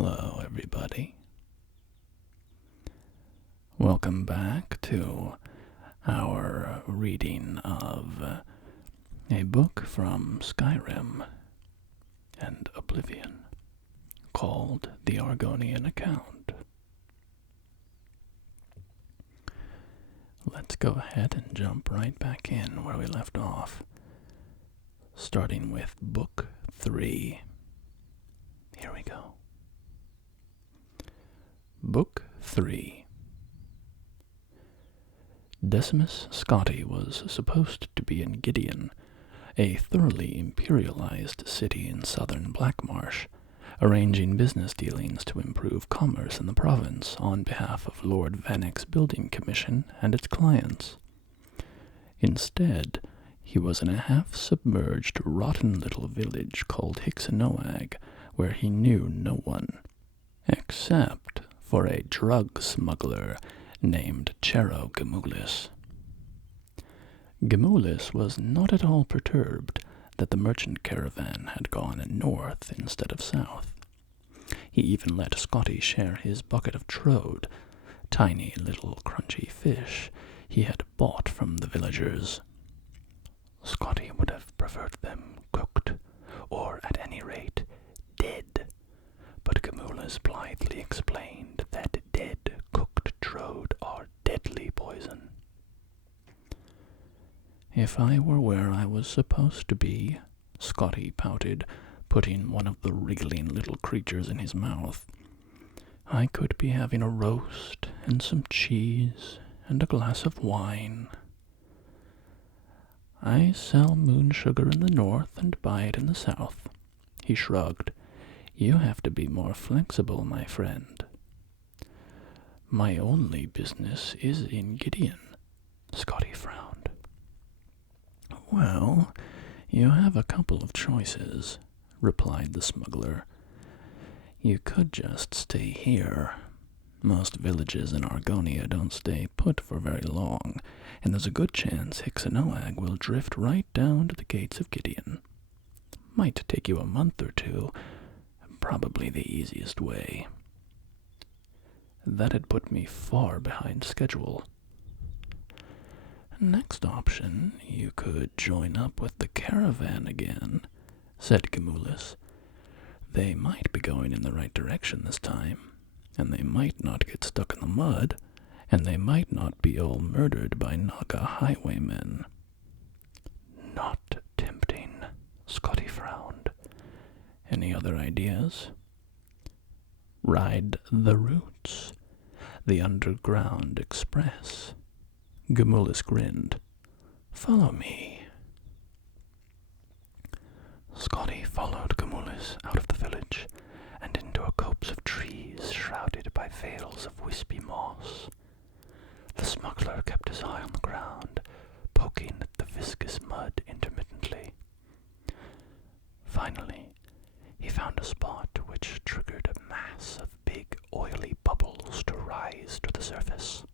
Hello, everybody. Welcome back to our reading of a book from Skyrim and Oblivion called The Argonian Account. Let's go ahead and jump right back in where we left off, starting with Book 3. Here we go. Book 3. Decimus Scotti was supposed to be in Gideon, a thoroughly imperialized city in southern Blackmarsh, arranging business dealings to improve commerce in the province on behalf of Lord Vanek's building commission and its clients. Instead, he was in a half-submerged, rotten little village called Hixenoag, where he knew no one, except for a drug smuggler named Chero Gemulis. Gemulis was not at all perturbed that the merchant caravan had gone north instead of south. He even let Scotti share his bucket of trode, tiny little crunchy fish he had bought from the villagers. Scotti would have preferred them cooked, or at any rate, dead, but Gemulis blithely explained that dead cooked trode are deadly poison. If I were where I was supposed to be, Scotti pouted, putting one of the wriggling little creatures in his mouth, I could be having a roast and some cheese and a glass of wine. I sell moon sugar in the north and buy it in the south. He shrugged. You have to be more flexible, my friend. My only business is in Gideon, Scotti frowned. Well, you have a couple of choices, replied the smuggler. You could just stay here. Most villages in Argonia don't stay put for very long, and there's a good chance Hixenoag will drift right down to the gates of Gideon. Might take you a month or two, probably the easiest way. That had put me far behind schedule. Next option, you could join up with the caravan again, said Gemulis. They might be going in the right direction this time, and they might not get stuck in the mud, and they might not be all murdered by Naga highwaymen. Not tempting, Scotti frowned. Any other ideas? Ride the routes, the underground express. Gemulis grinned. Follow me. Scotti followed Gemulis out of the village and into a copse of trees shrouded by veils of wispy moss. The smuggler kept his eye on the ground, poking at the viscous mud intermittently. Finally, he found a spot which triggered a mass of big oily bubbles to rise to the surface.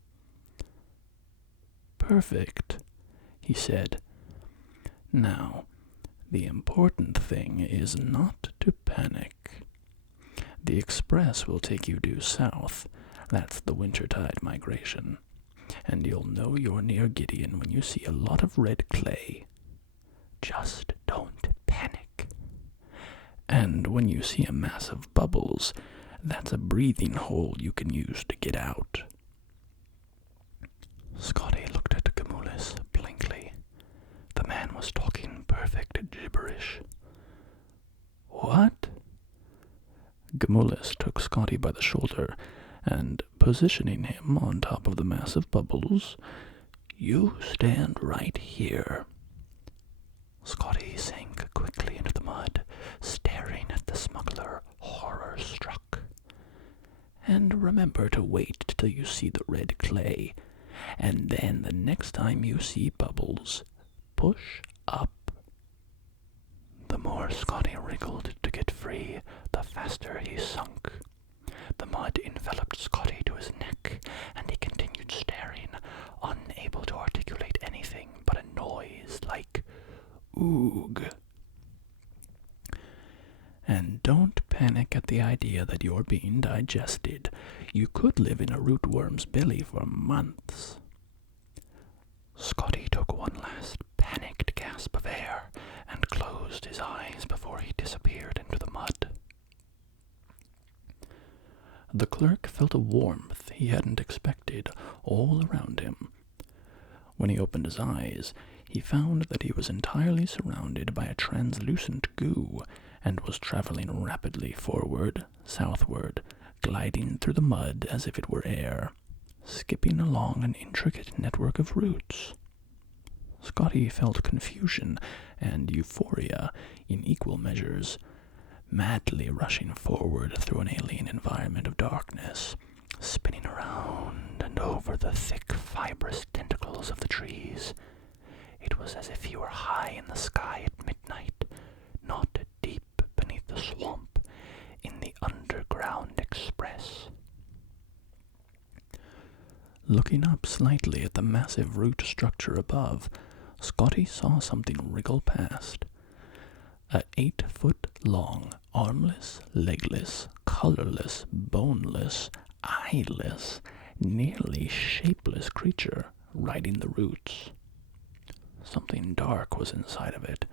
Perfect, he said. Now, the important thing is not to panic. The express will take you due south. That's the wintertide migration. And you'll know you're near Gideon when you see a lot of red clay. Just don't panic. And when you see a mass of bubbles, that's a breathing hole you can use to get out. Scotti looked at Gemulis blankly. The man was talking perfect gibberish. What? Gemulis took Scotti by the shoulder and, positioning him on top of the mass of bubbles, You stand right here. Scotti sank quickly into the mud, staring at the smuggler, horror-struck. And remember to wait till you see the red clay, and then the next time you see bubbles, push up. The more Scotti wriggled to get free, the faster he sunk. The mud enveloped Scotti to his neck, and he continued staring, unable to articulate anything but a noise like oog. And And don't panic at the idea that you're being digested. You could live in a rootworm's belly for months. Scotty took one last panicked gasp of air and closed his eyes before he disappeared into the mud. The clerk felt a warmth he hadn't expected all around him. When he opened his eyes, he found that he was entirely surrounded by a translucent goo and was traveling rapidly forward, southward, gliding through the mud as if it were air, skipping along an intricate network of roots. Scotty felt confusion and euphoria in equal measures, madly rushing forward through an alien environment of darkness, spinning around and over the thick, fibrous tentacles of the trees. It was as if he were high in the sky at midnight, not deep beneath the swamp, in the Underground Express. Looking up slightly at the massive root structure above, Scotty saw something wriggle past. A 8-foot-long, armless, legless, colorless, boneless, eyeless, nearly shapeless creature riding the roots. Something dark was inside of it,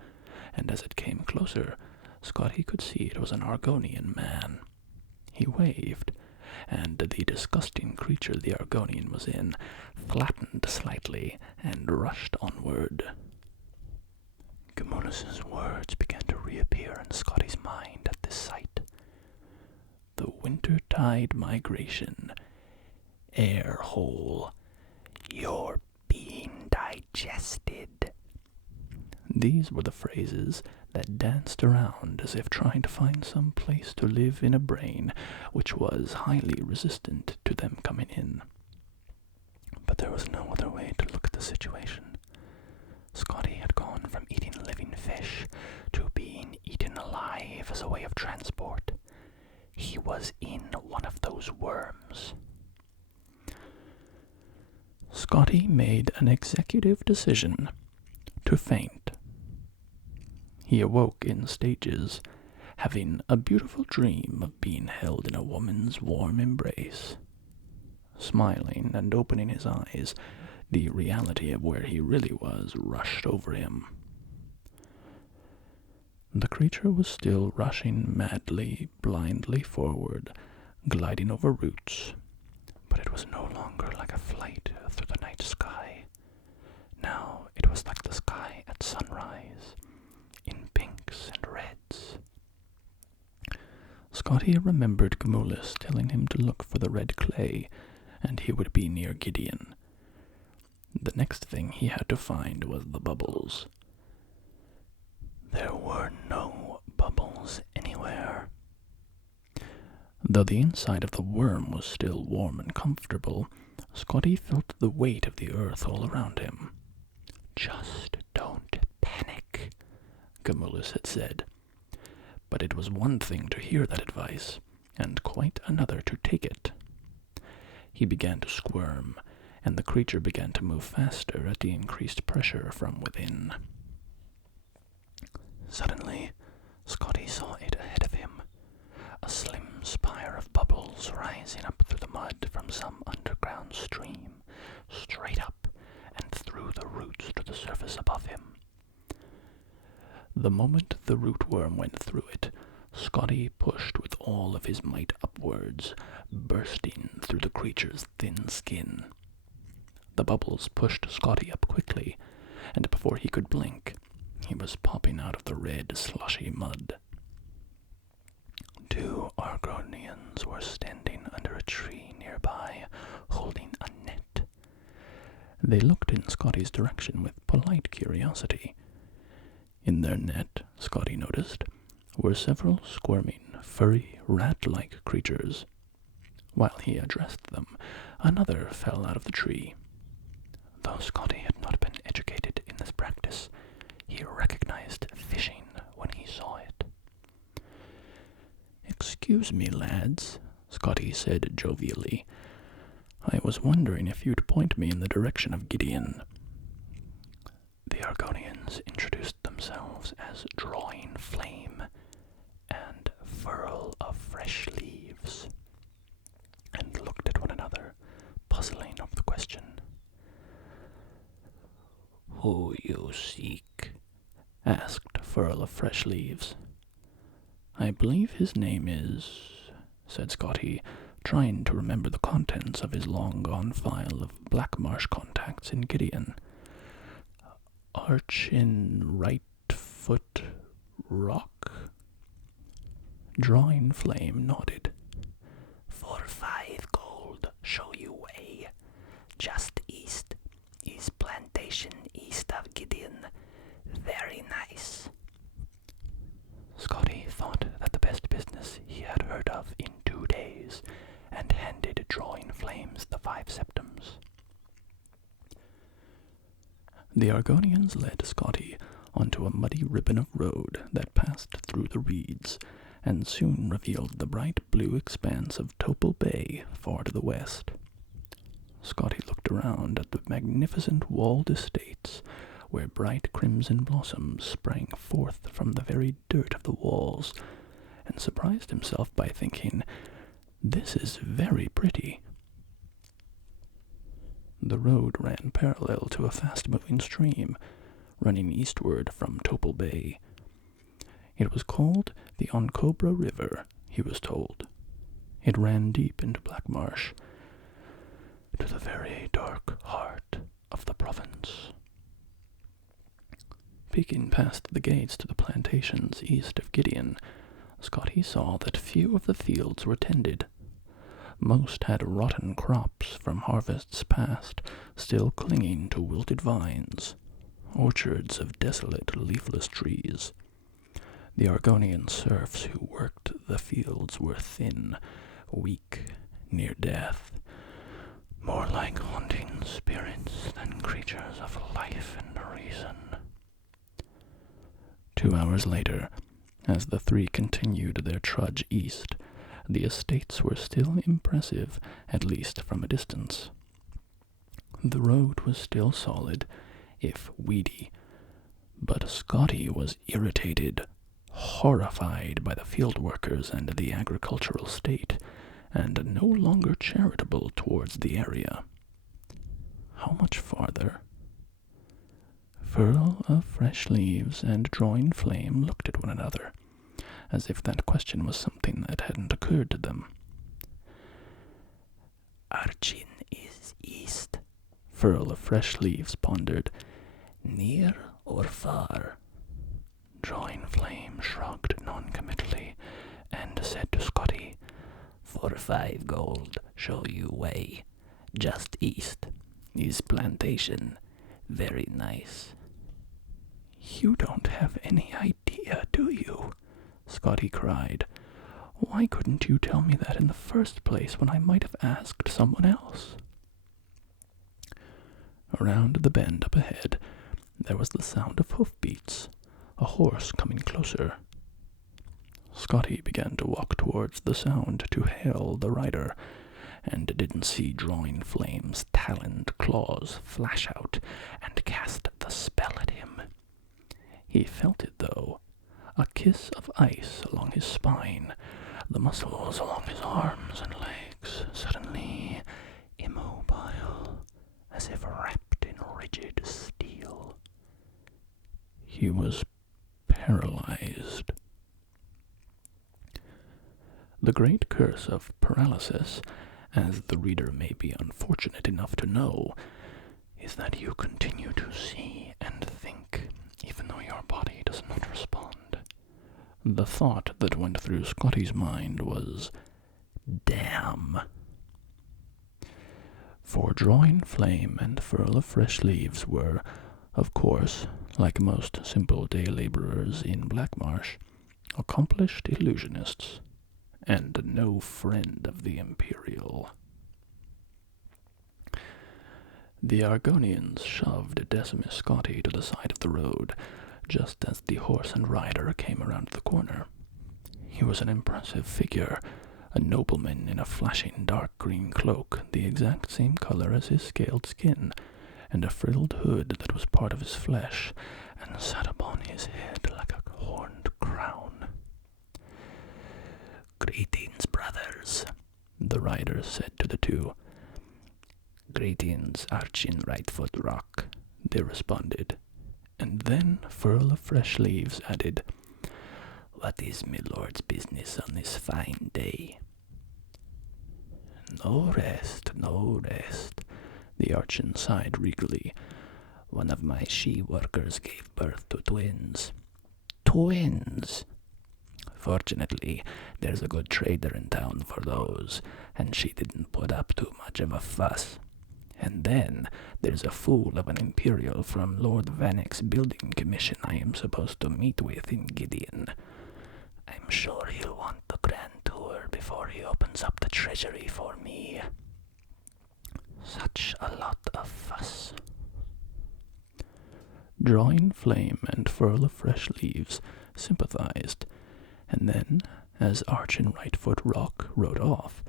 and as it came closer, Scotty could see it was an Argonian man. He waved, and the disgusting creature the Argonian was in flattened slightly and rushed onward. Gamulus's words began to reappear in Scotty's mind at this sight. The wintertide migration. Air hole. You're being digested. These were the phrases that danced around as if trying to find some place to live in a brain which was highly resistant to them coming in. But there was no other way to look at the situation. Scotty had gone from eating living fish to being eaten alive as a way of transport. He was in one of those worms. Scotty made an executive decision to faint. He awoke in stages, having a beautiful dream of being held in a woman's warm embrace. Smiling and opening his eyes, the reality of where he really was rushed over him. The creature was still rushing madly, blindly forward, gliding over roots, but it was no longer like a flight through the night sky. Now it was like the sky at sunrise, in pinks and reds. Scotty remembered Gamulus telling him to look for the red clay, and he would be near Gideon. The next thing he had to find was the bubbles. There were no bubbles anywhere. Though the inside of the worm was still warm and comfortable, Scotty felt the weight of the earth all around him. "Just don't panic," Gamulus had said. But it was one thing to hear that advice, and quite another to take it. He began to squirm, and the creature began to move faster at the increased pressure from within. Suddenly, Scotty saw it ahead of him, a slim spire of bubbles rising up through the mud from some underground stream, straight up and through the roots to the surface above him. The moment the rootworm went through it, Scotty pushed with all of his might upwards, bursting through the creature's thin skin. The bubbles pushed Scotty up quickly, and before he could blink, he was popping out of the red, slushy mud. 2 Argonians were standing under a tree nearby, holding a net. They looked in Scotty's direction with polite curiosity. In their net, Scotty noticed, were several squirming, furry, rat-like creatures. While he addressed them, another fell out of the tree. Though Scotty had not been educated in this practice, he recognized fishing when he saw it. "Excuse me, lads," Scotty said jovially. "I was wondering if you'd point me in the direction of Gideon." The Argonians introduced themselves as Drawing Flame and furl of fresh leaves, and looked at one another, puzzling over the question. "Who you seek?" asked Furl of Fresh Leaves. "I believe his name is," said Scotty, trying to remember the contents of his long-gone file of Blackmarsh contacts in Gideon. "Archin Rightfoot Rock?" Drawing Flame nodded. "For 5 gold, show you way. Just east is plantation east of Gideon. Very nice." Scotty thought that the best business he had heard of in 2 days, and handed Drawing Flames the 5 septums. The Argonians led Scotty onto a muddy ribbon of road that passed through the reeds, and soon revealed the bright blue expanse of Topal Bay far to the west. Scotty looked around at the magnificent walled estates, where bright crimson blossoms sprang forth from the very dirt of the walls, and surprised himself by thinking, "This is very pretty." The road ran parallel to a fast-moving stream, running eastward from Topal Bay. It was called the Oncobra River, he was told. It ran deep into Blackmarsh, to the very dark heart of the province. Peeking past the gates to the plantations east of Gideon, Scotty saw that few of the fields were tended. Most had rotten crops from harvests past, still clinging to wilted vines, orchards of desolate, leafless trees. The Argonian serfs who worked the fields were thin, weak, near death, more like haunting spirits than creatures of life and reason. 2 hours later, as the 3 continued their trudge east, the estates were still impressive, at least from a distance. The road was still solid, if weedy, but Scotty was irritated, horrified by the field workers and the agricultural state, and no longer charitable towards the area. How much farther? Furl of Fresh Leaves and Drawing Flame looked at one another, as if that question was something that hadn't occurred to them. "Archin is east," Furl of Fresh Leaves pondered. "Near or far?" Drawing Flame shrugged noncommittally, and said to Scotty, "For 5 gold, show you way. Just east is plantation. Very nice." "You don't have any idea, do you?" Scotty cried. "Why couldn't you tell me that in the first place when I might have asked someone else?" Around the bend up ahead, there was the sound of hoofbeats, a horse coming closer. Scotty began to walk towards the sound to hail the rider, and didn't see Drawing Flame's taloned claws flash out and cast the spell at him. He felt it, though, a kiss of ice along his spine, the muscles along his arms and legs suddenly immobile, as if wrapped in rigid steel. He was paralyzed. The great curse of paralysis, as the reader may be unfortunate enough to know, is that you continue to see and think, even though your body does not respond. The thought that went through Scotty's mind was, "Damn." For Drawing Flame and Furl of Fresh Leaves were, of course, like most simple day laborers in Blackmarsh, accomplished illusionists, and no friend of the Imperial. The Argonians shoved Decimus Scotty to the side of the road, just as the horse and rider came around the corner. He was an impressive figure, a nobleman in a flashing dark green cloak, the exact same color as his scaled skin, and a frilled hood that was part of his flesh, and sat upon his head like a horned crown. "Greetings, brothers," the rider said to the two. "Greetings, Argonian Rightfoot Rock," they responded, and then Furl of Fresh Leaves added, "What is my lord's business on this fine day?" No rest, the Archon sighed regally. "One of my she-workers gave birth to twins." "Twins!" "Fortunately, there's a good trader in town for those, and she didn't put up too much of a fuss. And then there's a fool of an Imperial from Lord Vanek's building commission I am supposed to meet with in Gideon. I'm sure he'll want the grand tour before he opens up the treasury for me. Such a lot of fuss." Drawing Flame and Furl of Fresh Leaves sympathized, and then, as Argonian Rightfoot Rock rode off,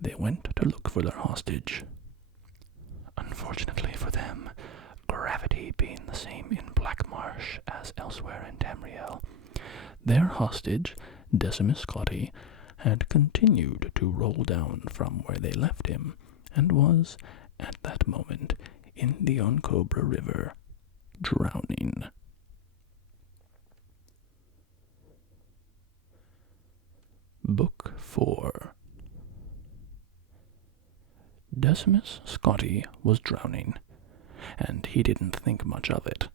they went to look for their hostage. Unfortunately for them, gravity being the same in Black Marsh as elsewhere in Tamriel, their hostage, Decimus Scotty, had continued to roll down from where they left him, and was, at that moment, in the Oncobra River, drowning. Book 4. Decimus Scotty was drowning, and he didn't think much of it.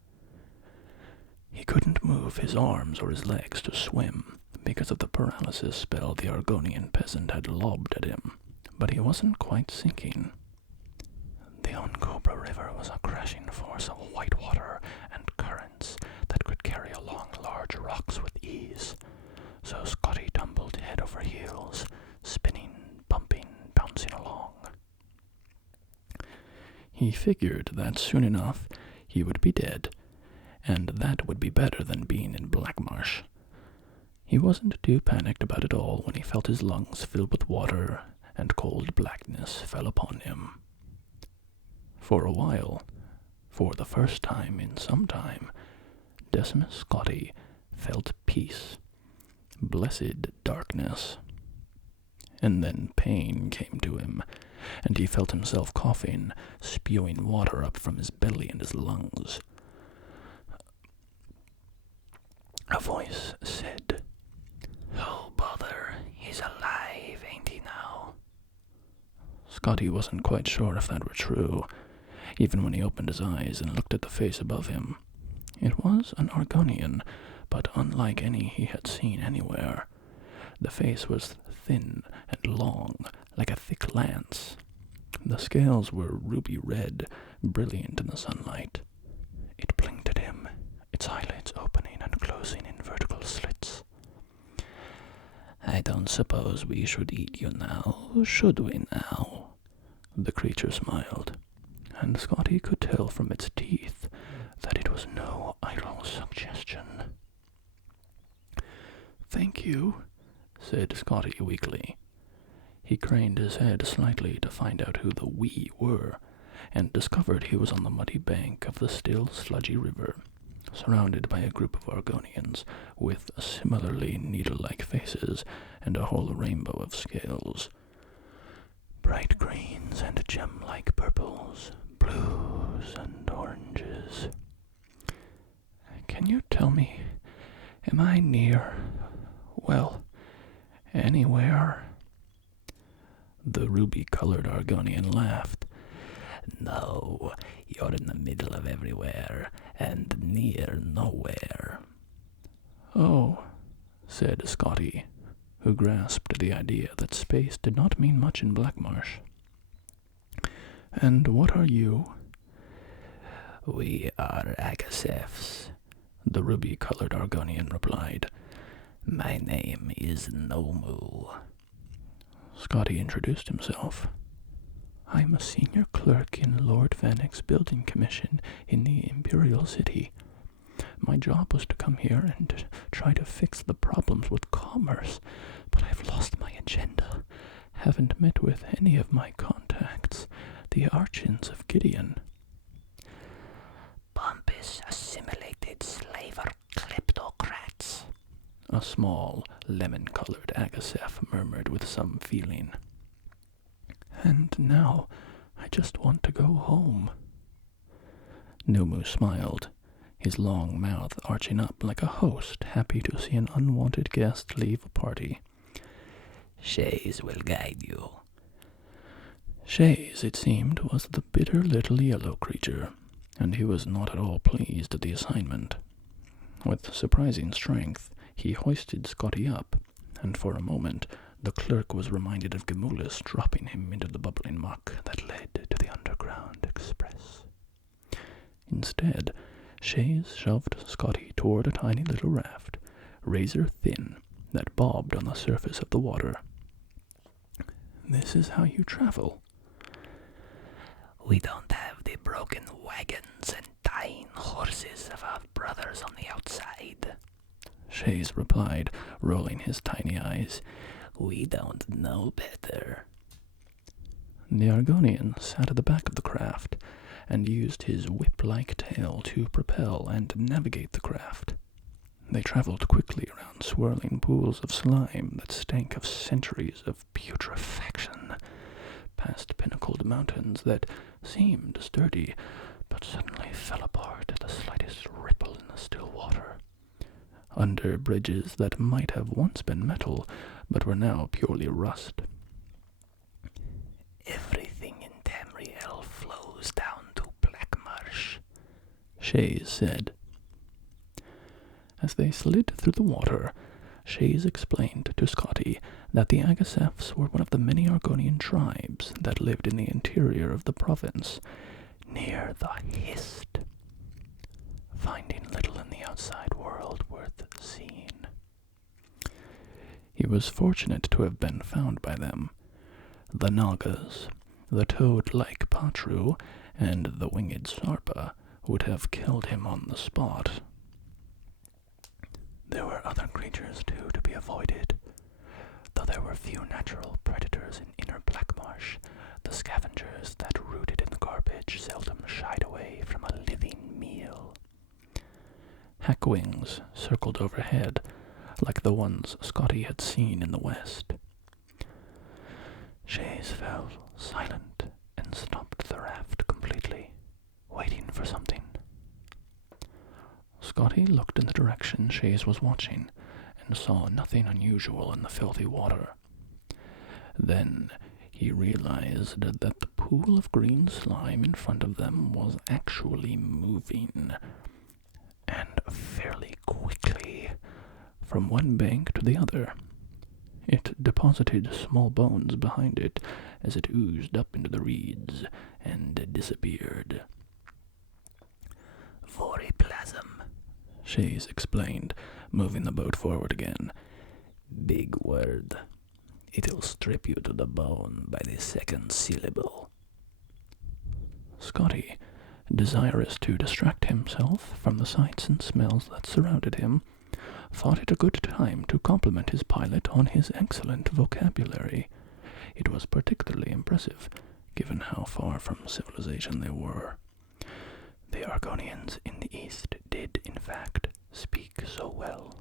He couldn't move his arms or his legs to swim because of the paralysis spell the Argonian peasant had lobbed at him, but he wasn't quite sinking. The Oncobra River was a crashing force of white water and currents that could carry along large rocks with ease, so Scotty tumbled head over heels, spinning, bumping, bouncing along. He figured that soon enough he would be dead, and that would be better than being in Black Marsh. He wasn't too panicked about it all when he felt his lungs fill with water and cold blackness fell upon him. For a while, for the first time in some time, Decimus Scotty felt peace, blessed darkness. And then pain came to him, and he felt himself coughing, spewing water up from his belly and his lungs. A voice said, "Oh, bother, he's alive, ain't he now?" Scotty wasn't quite sure if that were true, even when he opened his eyes and looked at the face above him. It was an Argonian, but unlike any he had seen anywhere. The face was thin and long, like a thick lance. The scales were ruby red, brilliant in the sunlight. It blinked at him, its eyelids opening and closing in vertical slits. "I don't suppose we should eat you now, should we now?" The creature smiled, and Scotty could tell from its teeth that it was no idle suggestion. "Thank you," said Scotty weakly. He craned his head slightly to find out who the "we" were, and discovered he was on the muddy bank of the still, sludgy river, surrounded by a group of Argonians with similarly needle-like faces and a whole rainbow of scales. Bright greens and gem-like purples, blues and oranges. "Can you tell me, am I near, well, anywhere?" The ruby-colored Argonian laughed. "No, you're in the middle of everywhere, and near nowhere." "Oh," said Scotty, who grasped the idea that space did not mean much in Black Marsh. "And what are you?" "We are Agacephs," the ruby-colored Argonian replied. "My name is Nomu." Scotty introduced himself. "I'm a senior clerk in Lord Vanek's building commission in the Imperial City. My job was to come here and try to fix the problems with commerce, but I've lost my agenda. Haven't met with any of my contacts, the Archons of Gideon." "Pompous, assimilated slaver kleptocrats," a small, lemon-colored Agasef murmured with some feeling. "And now, I just want to go home." Numu smiled, his long mouth arching up like a host happy to see an unwanted guest leave a party. "Shays will guide you." Shays, it seemed, was the bitter little yellow creature, and he was not at all pleased at the assignment. With surprising strength, he hoisted Scotty up, and for a moment the clerk was reminded of Gemulus dropping him into the bubbling muck that led to the Underground Express. Instead, Shays shoved Scotty toward a tiny little raft, razor thin, that bobbed on the surface of the water. "This is how you travel." "We don't have the broken wagons and dying horses of our brothers on the outside," Shays replied, rolling his tiny eyes. "We don't know better." The Argonian sat at the back of the craft and used his whip-like tail to propel and navigate the craft. They traveled quickly around swirling pools of slime that stank of centuries of putrefaction, past pinnacled mountains that seemed sturdy, but suddenly fell apart at the slightest ripple in the still water, under bridges that might have once been metal, but were now purely rust. "Everything in Tamriel flows down to Blackmarsh," Shays said. As they slid through the water, Shays explained to Scotty that the Agasefs were one of the many Argonian tribes that lived in the interior of the province, near the Hist, finding little in the outside world worth seeing. He was fortunate to have been found by them. The Nagas, the toad-like Patru, and the winged Sarpa would have killed him on the spot. There were other creatures, too, to be avoided. Though there were few natural predators in inner Blackmarsh, the scavengers that rooted in the garbage seldom shied away from a living meal. Hackwings circled overhead, like the ones Scotty had seen in the west. Shays fell silent and stopped the raft completely, waiting for something. Scotty looked in the direction Shays was watching and saw nothing unusual in the filthy water. Then he realized that the pool of green slime in front of them was actually moving, and fairly quickly, from one bank to the other. It deposited small bones behind it as it oozed up into the reeds and disappeared. "Voriplasm," Shays explained, moving the boat forward again. "Big word. It'll strip you to the bone by the second syllable." Scotty, desirous to distract himself from the sights and smells that surrounded him, thought it a good time to compliment his pilot on his excellent vocabulary. It was particularly impressive, given how far from civilization they were. The Argonians in the east did, in fact, speak so well.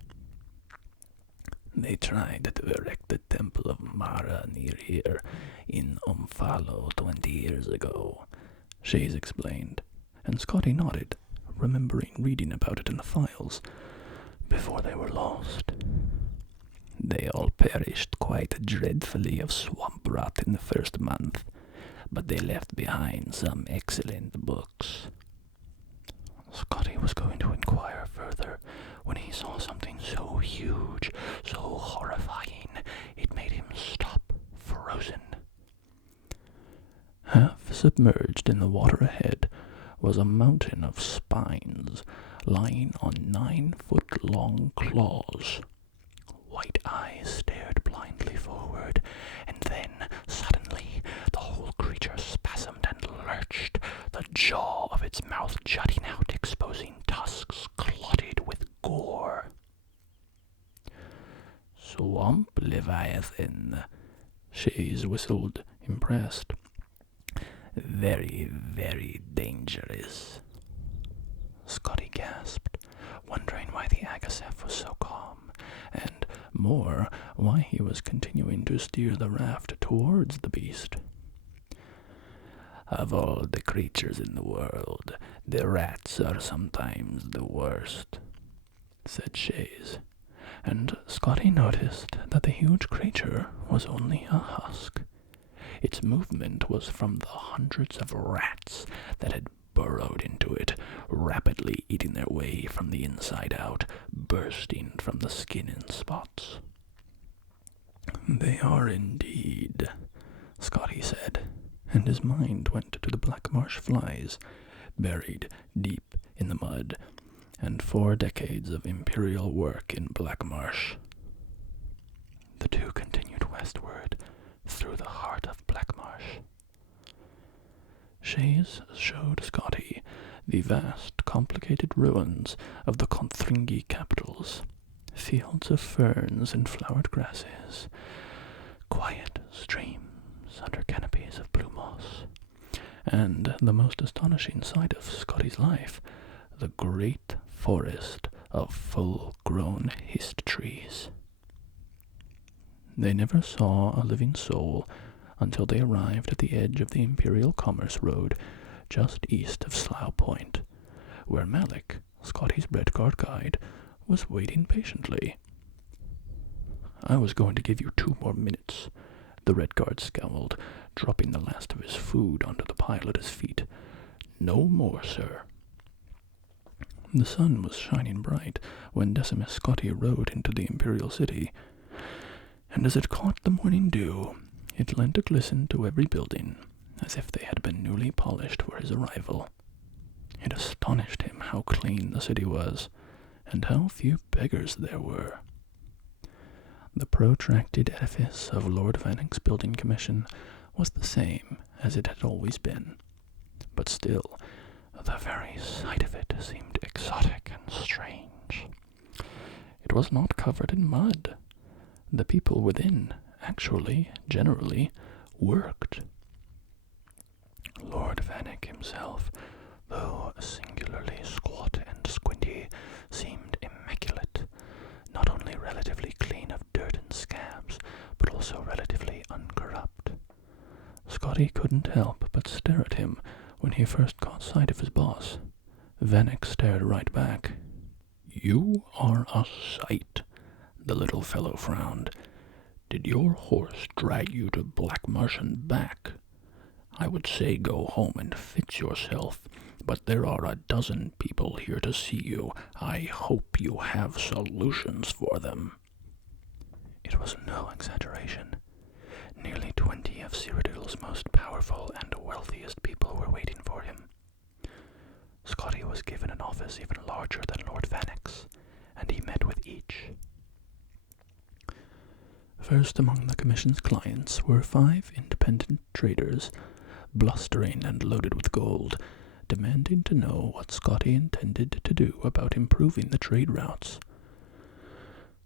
"They tried to erect the Temple of Mara near here in Omphalo 20 years ago," Shays explained, and Scotty nodded, remembering reading about it in the files, before they were lost. "They all perished quite dreadfully of swamp rot in the first month, but they left behind some excellent books." Scotty was going to inquire further when he saw something so huge, so horrifying, it made him stop, frozen. Half submerged in the water ahead was a mountain of spines lying on 9-foot-long claws. White eyes stared blindly forward, and then, suddenly, the whole creature spasmed and lurched, the jaw of its mouth jutting out, exposing tusks clotted with gore. "Swamp Leviathan," Shays whistled, impressed. "Very, very dangerous." Scotty gasped, wondering why the Agasef was so calm, and more why he was continuing to steer the raft towards the beast. Of all the creatures in the world, the rats are sometimes the worst, said Shays. And Scotty noticed that the huge creature was only a husk. Its movement was from the hundreds of rats that had burrowed into it, rapidly eating their way from the inside out, bursting from the skin in spots. "They are indeed," Scotty said, and his mind went to the black marsh flies, buried deep in the mud, and 4 decades of imperial work in Black Marsh. The two continued westward through the heart of Black Marsh. Shays showed Scotty the vast, complicated ruins of the Conthringi capitals, fields of ferns and flowered grasses, quiet streams under canopies of blue moss, and the most astonishing sight of Scotty's life, the great forest of full-grown hist trees. They never saw a living soul until they arrived at the edge of the Imperial Commerce Road just east of Slough Point, where Malik, Scotty's Redguard guide, was waiting patiently. "I was going to give you 2 more minutes," the Redguard scowled, dropping the last of his food onto the pile at his feet. "No more, sir." The sun was shining bright when Decimus Scotty rode into the Imperial City, and as it caught the morning dew, it lent a glisten to every building, as if they had been newly polished for his arrival. It astonished him how clean the city was, and how few beggars there were. The protracted edifice of Lord Vannick's building commission was the same as it had always been, but still, the very sight of it seemed exotic and strange. It was not covered in mud. The people within actually, generally, worked. Lord Vannick himself, though singularly squat and squinty, seemed immaculate, not only relatively clean of dirt and scabs, but also relatively uncorrupt. Scotty couldn't help but stare at him when he first caught sight of his boss. Vannick stared right back. "You are a sight," the little fellow frowned. "Did your horse drag you to Black Marsh and back? I would say go home and fix yourself, but there are a dozen people here to see you. I hope you have solutions for them." It was no exaggeration. Nearly 20 of Cyrodiil's most powerful and wealthiest people were waiting for him. Scotty was given an office even larger than Lord Vannick's, and he met with each. First among the commission's clients were 5 independent traders, blustering and loaded with gold, demanding to know what Scotty intended to do about improving the trade routes.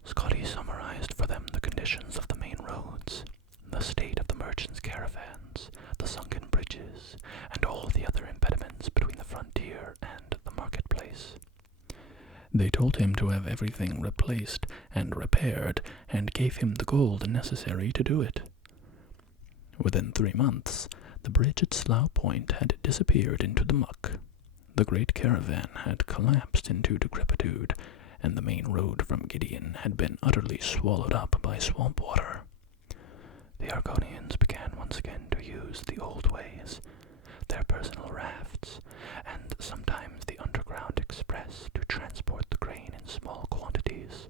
Scotty summarized for them the conditions of the main roads, the state of the merchants' caravans, the sunken bridges, and all the other impediments between the frontier and the marketplace. They told him to have everything replaced and repaired, and gave him the gold necessary to do it. Within 3 months, the bridge at Slough Point had disappeared into the muck. The great caravan had collapsed into decrepitude, and the main road from Gideon had been utterly swallowed up by swamp water. The Argonians began once again to use the old ways, their personal rafts, and sometimes the underground express to transport the grain in small quantities.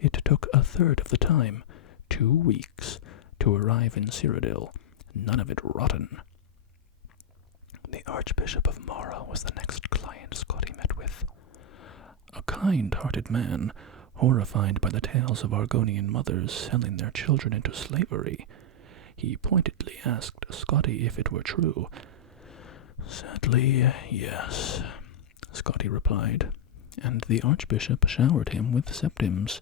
It took a third of the time, 2 weeks, to arrive in Cyrodiil, none of it rotten. The Archbishop of Mara was the next client Scotty met with. A kind-hearted man, horrified by the tales of Argonian mothers selling their children into slavery. He pointedly asked Scotty if it were true. "Sadly, yes," Scotty replied, and the Archbishop showered him with septims,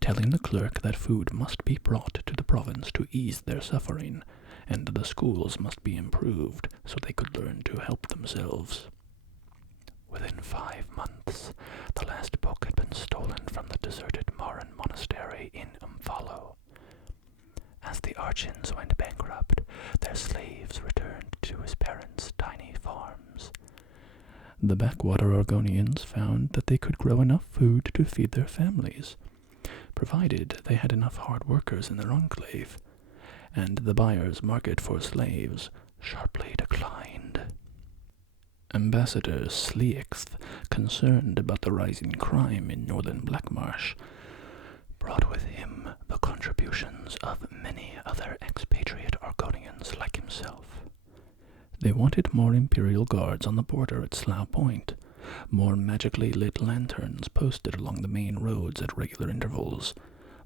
telling the clerk that food must be brought to the province to ease their suffering, and the schools must be improved so they could learn to help themselves. With Within 5 months, the last book had been stolen from the deserted Marin monastery in Umphalo. As the Archons went bankrupt, their slaves returned to his parents' tiny farms. The backwater Argonians found that they could grow enough food to feed their families, provided they had enough hard workers in their enclave, and the buyer's market for slaves sharply declined. Ambassador Sleixth, concerned about the rising crime in northern Blackmarsh, brought with him the contributions of many other expatriate Argonians like himself. They wanted more Imperial guards on the border at Slough Point, more magically lit lanterns posted along the main roads at regular intervals,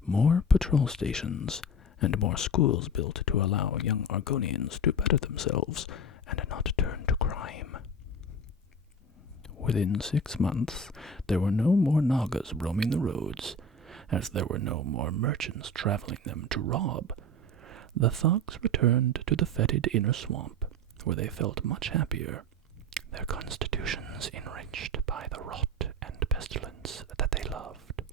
more patrol stations, and more schools built to allow young Argonians to better themselves and not turn to crime. Within 6 months, there were no more Nagas roaming the roads, as there were no more merchants traveling them to rob. The thugs returned to the fetid inner swamp, where they felt much happier, their constitutions enriched by the rot and pestilence that they loved.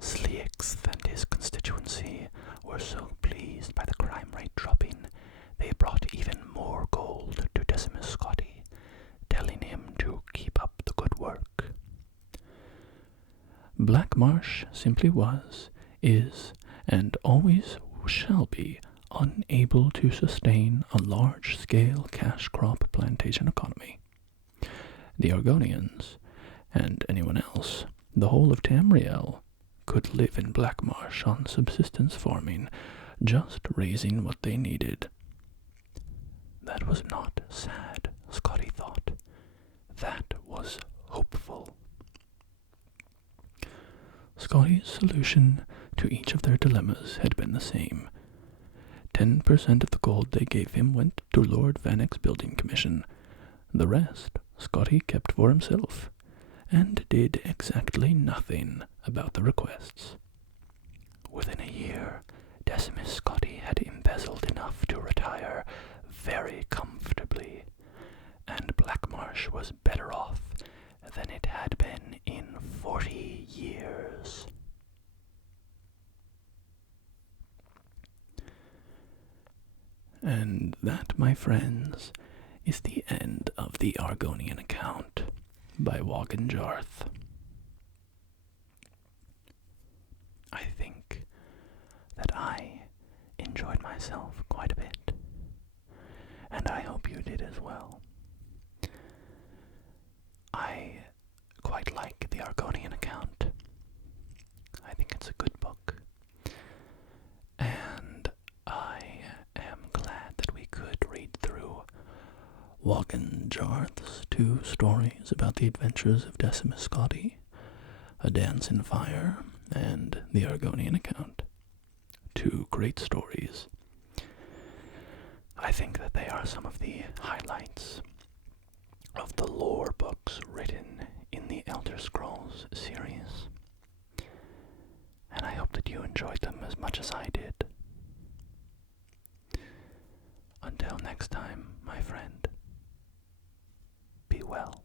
Sleixth and his constituency were so pleased by the crime rate dropping, they brought even more gold to Decimus Scotti, telling him to keep up the good work. Blackmarsh simply was, is, and always shall be unable to sustain a large-scale cash crop plantation economy. The Argonians, and anyone else, the whole of Tamriel, could live in Blackmarsh on subsistence farming, just raising what they needed. That was not sad, Scotti thought. That was hopeful. Scotty's solution to each of their dilemmas had been the same. 10% of the gold they gave him went to Lord Vanek's building commission. The rest Scotty kept for himself, and did exactly nothing about the requests. Within a year, Decimus Scotti had embezzled enough to retire very comfortably, and Blackmarsh was better off than it had been in 40 years. And that, my friends, is the end of the Argonian Account by Wogan Jarth. I think that I enjoyed myself quite a bit, and I hope you did as well. I quite like the Argonian Account. I think it's a good book, and I am glad that we could read through Wogan Jarth's 2 stories about the adventures of Decimus Scotti, A Dance in Fire, and the Argonian Account. 2 great stories. I think that they are some of the highlights of the lore books written in the Elder Scrolls series, and I hope that you enjoyed them as much as I did. Until next time, my friend, be well.